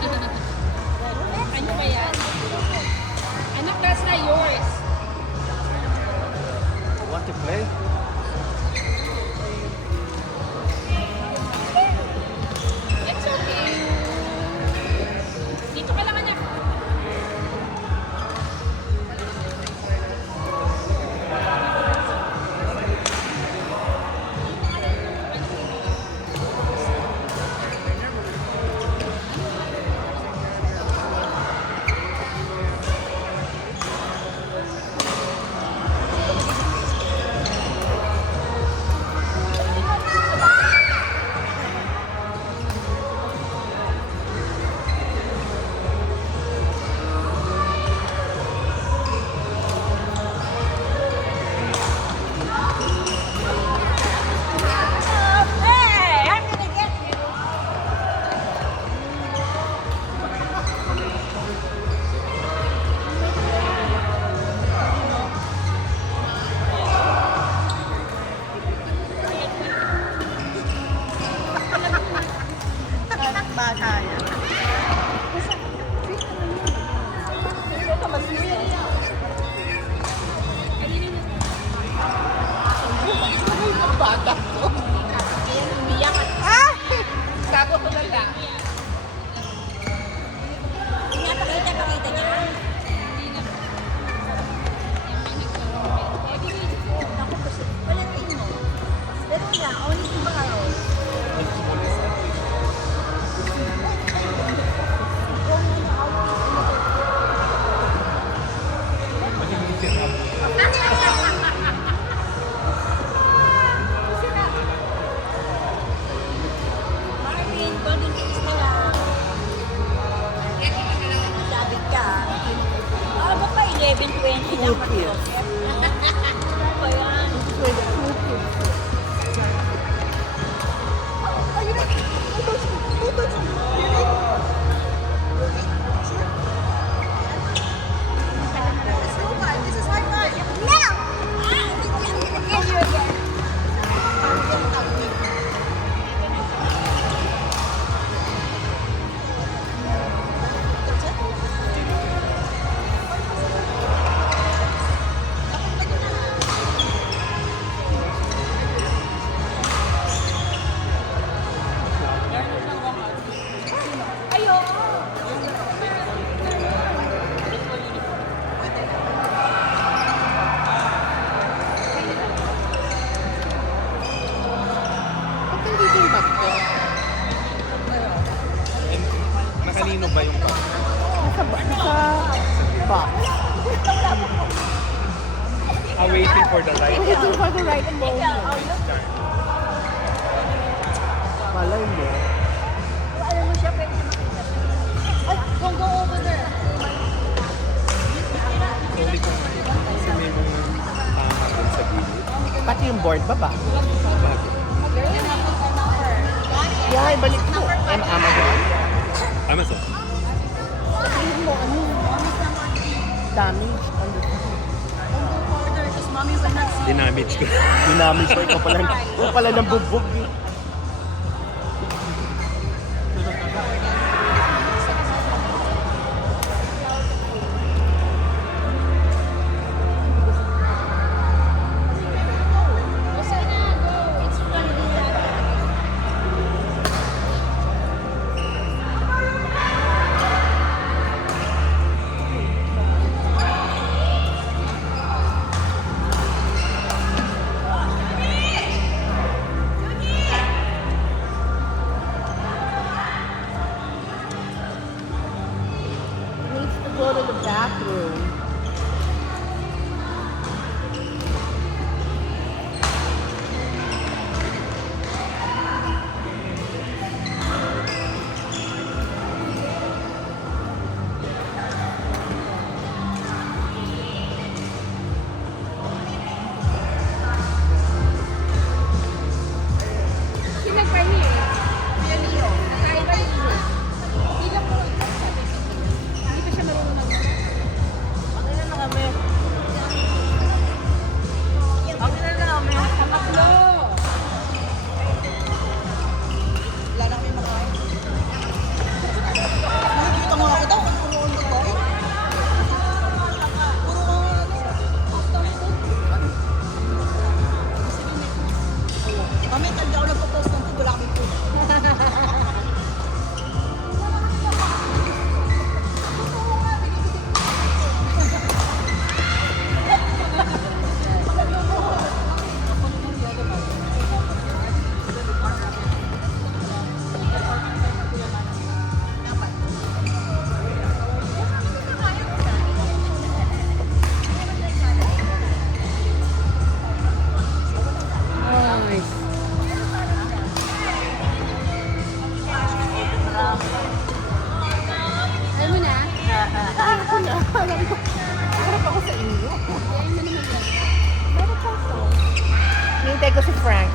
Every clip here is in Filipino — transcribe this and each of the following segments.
Ano ba yan? Anak, that's not yours. Want to play? It's okay. Dito ka lang, anak. Bata yan. Bata ko. Umiyak at Ah! gago ko lang lang. Pakita niya. Ako kasi, wala na ino. Pero niya, only si Baro. Marvin, golden kiss na lang. Sabi ka. Ba pa 11:20 lang mag-Joseph? Ano ba yan? This is high five. No! Give you again. Nakanino ba yung bag? Sa box. Waiting for the right. Waiting for the right moment. Malay mo. Alam mo siya, pwede siya makita. Ay, don't go over there. Hindi ko kasi may mga tama dun sa gilid. Pati yung board ba ba? Bakit? Yeah, ibalik mo. And Amazon. Amazon. Sabihin mo, ano? Damage on the Dinamage ko. Dinamage ko. Ikaw pala ng bubog. Needs to go to the bathroom. Ako na. Harap ako sa inyo. Meron pa ito. Hintay ko si Frank.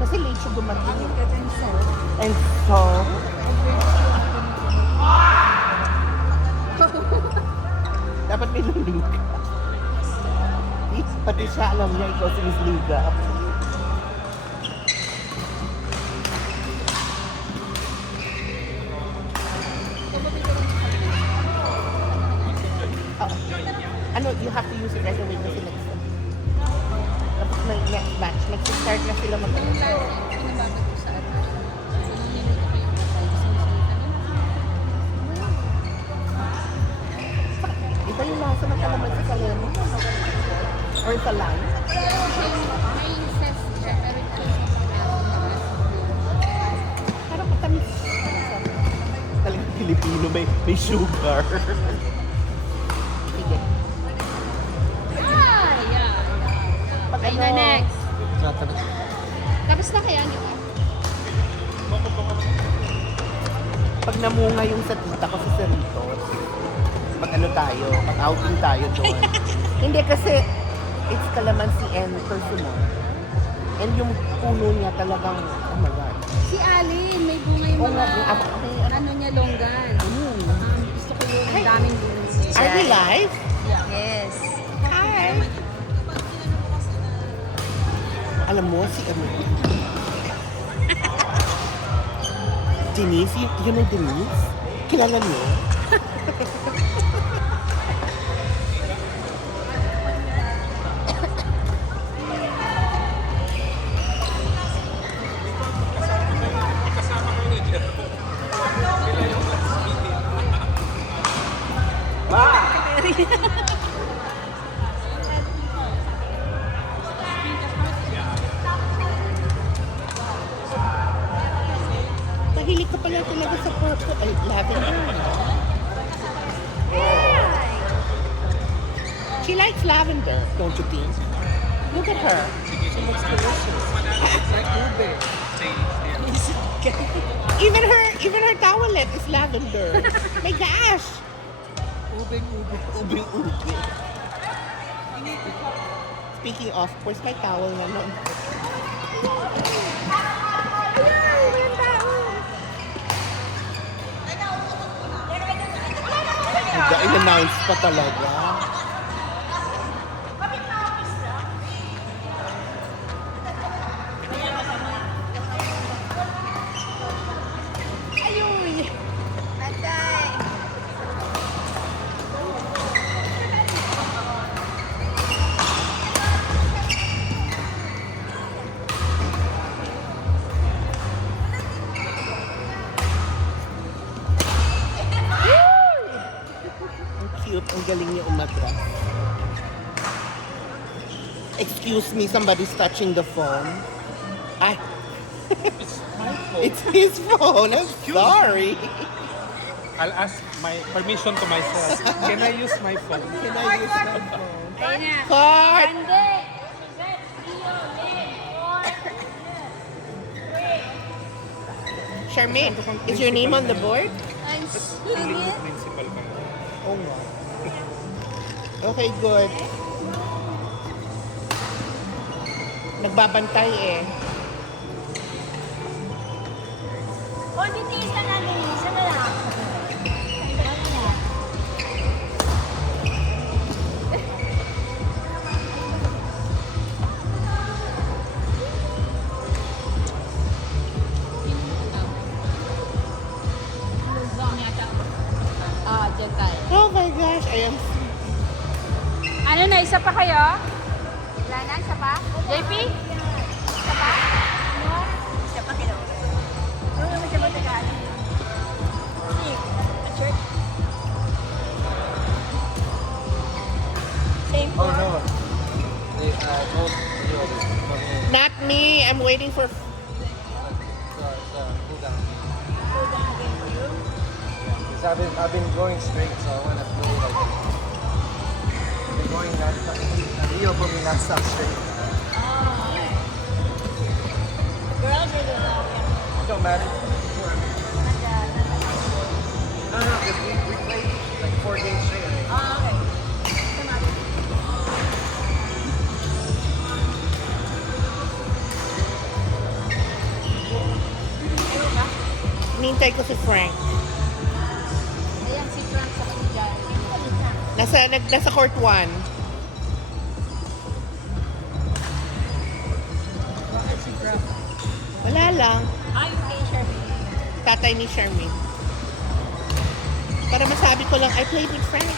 Kasi late siya dumating. And so, dapat may lulog. Pati siya alam niya ikaw si Miss Liga. Ano, you have to use it right away kasi next time. Tapos may next batch, nag-start na sila mag-ano. Pinabago ko sa ano. Niluto ko yung patay. Iba yung lasa ng kalamansi sa lemon. Or sa lime. May zest siya, pero ito Parang matamis. Talagang Pilipino, may sugar. Sige. yeah. Pag Ay ano, na next. Tapos na kaya niyo? pag namunga yung sa tita ko sa Cerritos, pag ano tayo, pag outing tayo doon. Hindi kasi, it's calamansi and persimmon. And yung puno niya talagang, oh my God. Si Alin, may bunga yung Oo mga, nga, ano niya, longgan. Gusto ko yung daming bunga. Are we live? Yes. Hi! Alam mo, si ano, Denise, yun ang Denise? Kilala mo? Mahilig ka pala talaga sa purple. Ay, lavender. She likes lavender, don't you think? Look at her. She looks delicious. Even her towelette is lavender. My gosh. Ubing. Speaking of, where's my towel naman? In-announce pa talaga. Ayun! Patay. Ang cute, ang galing niya umatras. Excuse me, somebody's touching the phone. Ay, My phone. it's his phone. I'm sorry. I'll ask my permission to myself. Can I use my phone? Can I use my phone? Ayun na. Card! Hindi. Charmaine, is your name on the board? I'm Feeling singing. principal ka na. Oh, nga. Okay, good. Nagbabantay eh. O, titiis ka na, Denise. Isa na lang. Isa na lang. Diyan tayo. Oh my gosh, I am... Ano na, isa pa kayo? Wala na, isa pa? JP? Isa pa? Ano? Isa pa kilo. Ano naman siya ba Tagalog? Sige, at shirt. Same Oh form. no. They told you coming in. Not me, I'm waiting for... Cool down. Hold on again for you. Because I've been going straight, so I want to feel like I've been going non-stop. Rio put me non-stop straight. Girls Madden? No, because we played like 4 games straight. Okay. Nintay ko si Frank. Ayan, si Frank sa kanila. Nasa court 1. Bakit si Grab? Wala lang. Ay, kay Sherman. Tatay ni Charmaine. Para masabi ko lang, I played with Frank.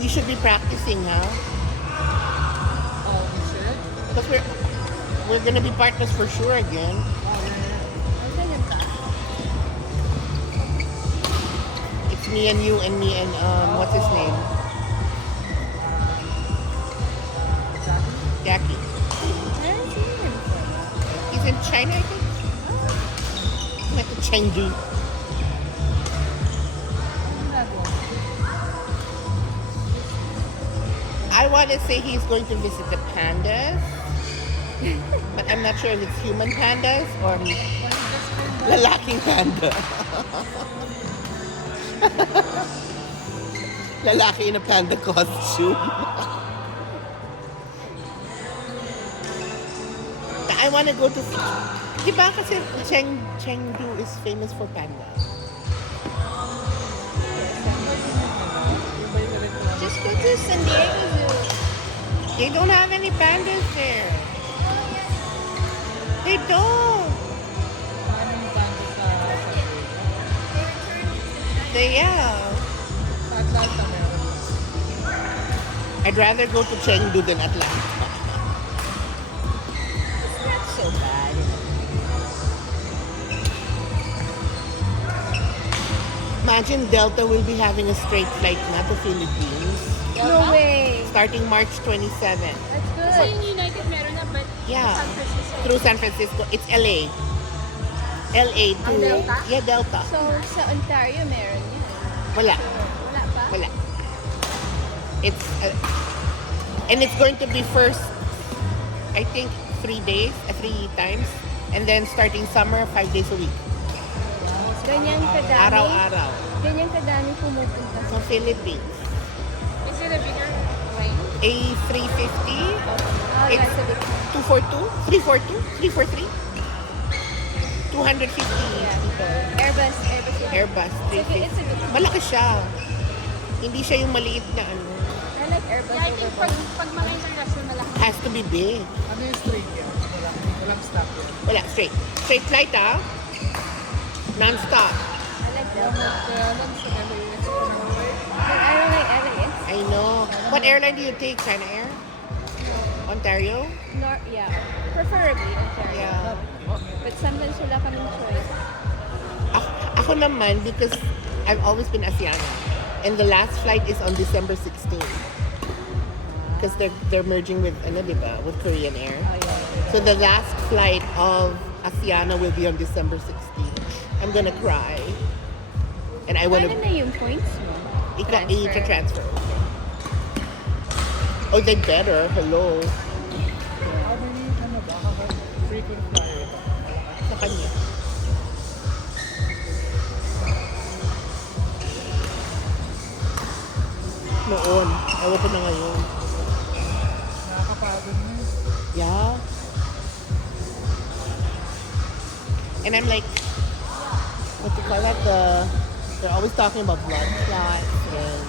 We should be practicing, huh? Oh, we should? Because we're gonna be partners for sure again. It's me and you and me and what's his name? Jackie. He's in China, I think. He went to Chengdu. I want to say he's going to visit the pandas, but I'm not sure if it's human pandas or lalaking panda. Lalaki in a panda costume. I want to go to... Diba kasi Chengdu is famous for panda. Just go to San Diego Zoo. They don't have any pandas there. They don't. Maraming banda sa Yeah. sa Atlanta meron. I'd rather go to Chengdu than Atlanta. It's not so bad. Imagine Delta will be having a straight flight na to Philippines No way. starting March 27. That's good. So yung United meron na, but Yeah. San Francisco. Through San Francisco. It's LA. LA to... Ang Delta? Yeah, Delta. So sa Ontario meron yan. Wala. Wala pa? Wala. It's... and it's going to be first, I think, 3 days, 3 times. And then starting summer, 5 days a week. Ganyan kadami. Araw-araw. Ganyan kadami pumupunta. Sa Philippines. Is it a bigger plane? A350, Oh, It's- that's a big 242, 342, 343, 250 people. Airbus. Airbus It's a 350. good. Malaki siya. Hindi siya yung maliit na ano. I like Airbus. Yeah, I think pag mga international malaki. Has to be big. Ano yung straight yan? Walang stop yan. Wala, straight. Straight flight ah. Non-stop. I like that. Kaya lang sa LAX ko na But I don't like LAX. I know. What airline do you take? China Air? Ontario? Yeah. Preferably Ontario. Yeah. But sometimes wala kaming choice. Ako naman, because I've always been Asiana. And the last flight is on December 16. Because they're merging with, ano, diba? With Korean Air. So the last flight of Asiana will be on December 16. I'm gonna cry. And I wanna... Paano na yung points mo? Transfer. Oh, they better. Hello. How many, ano ba, frequent flyer? Sa kanya. Noon. Ewan ko na ngayon. Nakakapagod na yun. Yeah. And I'm like, what do you call that? They're always talking about blood clots and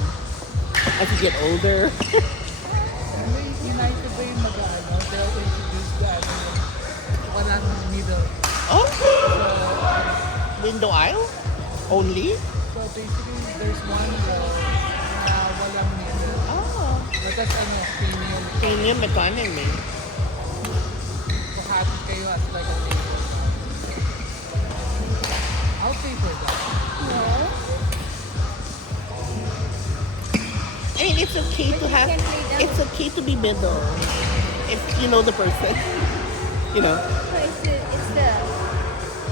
as you get older. And may United ba yung mag-ano? They'll introduce the ano, walang middle. Oh! Window aisle? Only? So basically, there's one row na walang middle. Oh. Batas ano, premium. Premium economy. Pakatid kayo as like a table. I'll pay for that. I mean, it's okay to have, it's okay to be middle. If you know the person. You know?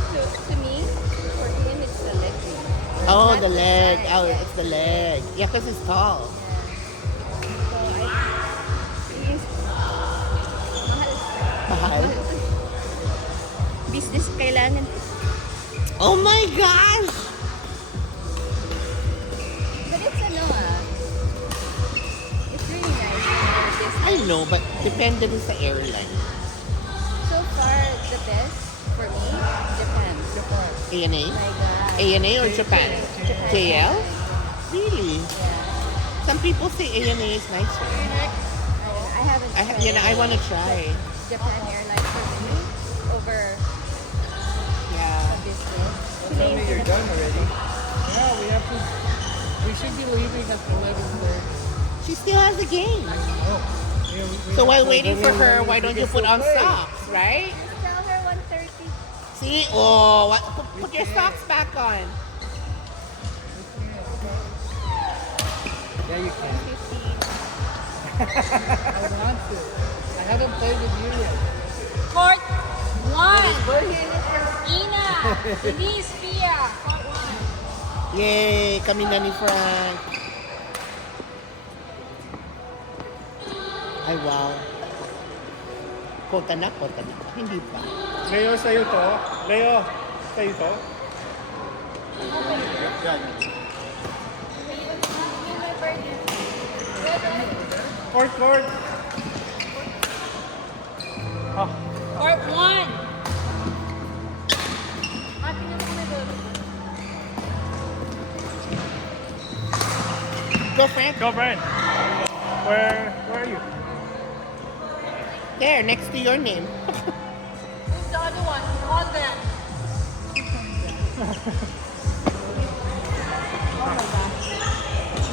So to me, for Ian, it's the leg. Oh, Not the leg. side, Oh, yeah. it's the leg. Yeah, because it's tall. So he's mahal. Mahal. kailangan. Oh my gosh! But it's it's really nice. I know, but depende din sa airline. So far, the best for me, Japan. Japan. ANA? Oh my God. ANA or Japan? Japan. JL? Really? Yeah. Some people say ANA is nicer. I haven't tried I want to try. Japan Airlines for me over Yeah. business. Tell me you're done already. Yeah, we should be leaving at 11:30. She still has a game. Oh. Yeah, So while So waiting then for we- her, why we don't can you put still on play. socks, right? Just tell her 1:30. See? Oh, put your socks back on. Yeah, you can. I want to. I haven't played with you yet. Court 1. Ina. Denise Pia. Court 1. Yay! Kami na ni Frank. Ay, wow. Kota na. Hindi pa. Leo, sa'yo to. Leo, sa'yo to. Court. Court 1. Go, Frank. Go, Brian. Where are you? There, next to your name. Who's the other one? Call them.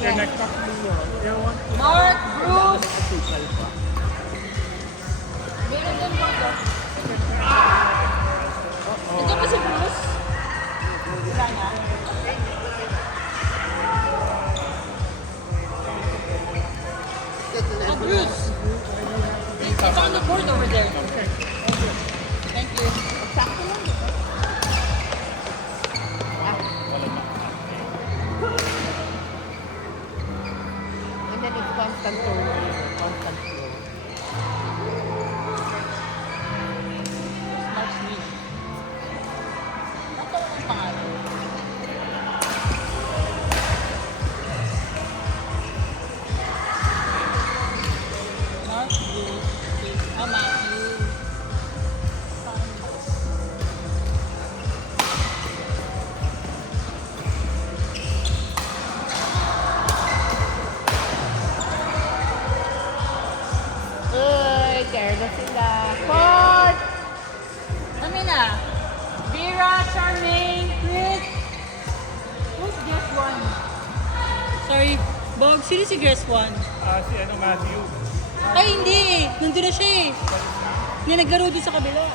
You're next. Mark, Bruce. Meron din po ito. Nandiyan ba si Bruce? Wala na. Oh, Bruce. It's on the board over there. Thank you. And then it's constant turning, constant flow. Smart Smith. Ang tawag ang pangalan. Mark Bruce. Matthew. Uy, there na sila. Court! Kami na. Vera, Charmaine, Chris. Who's guest one? Sorry, Bog, sino si guest one? Si Matthew. Ay, hindi eh. Nandun na siya eh. Hindi naglaro doon sa kabila.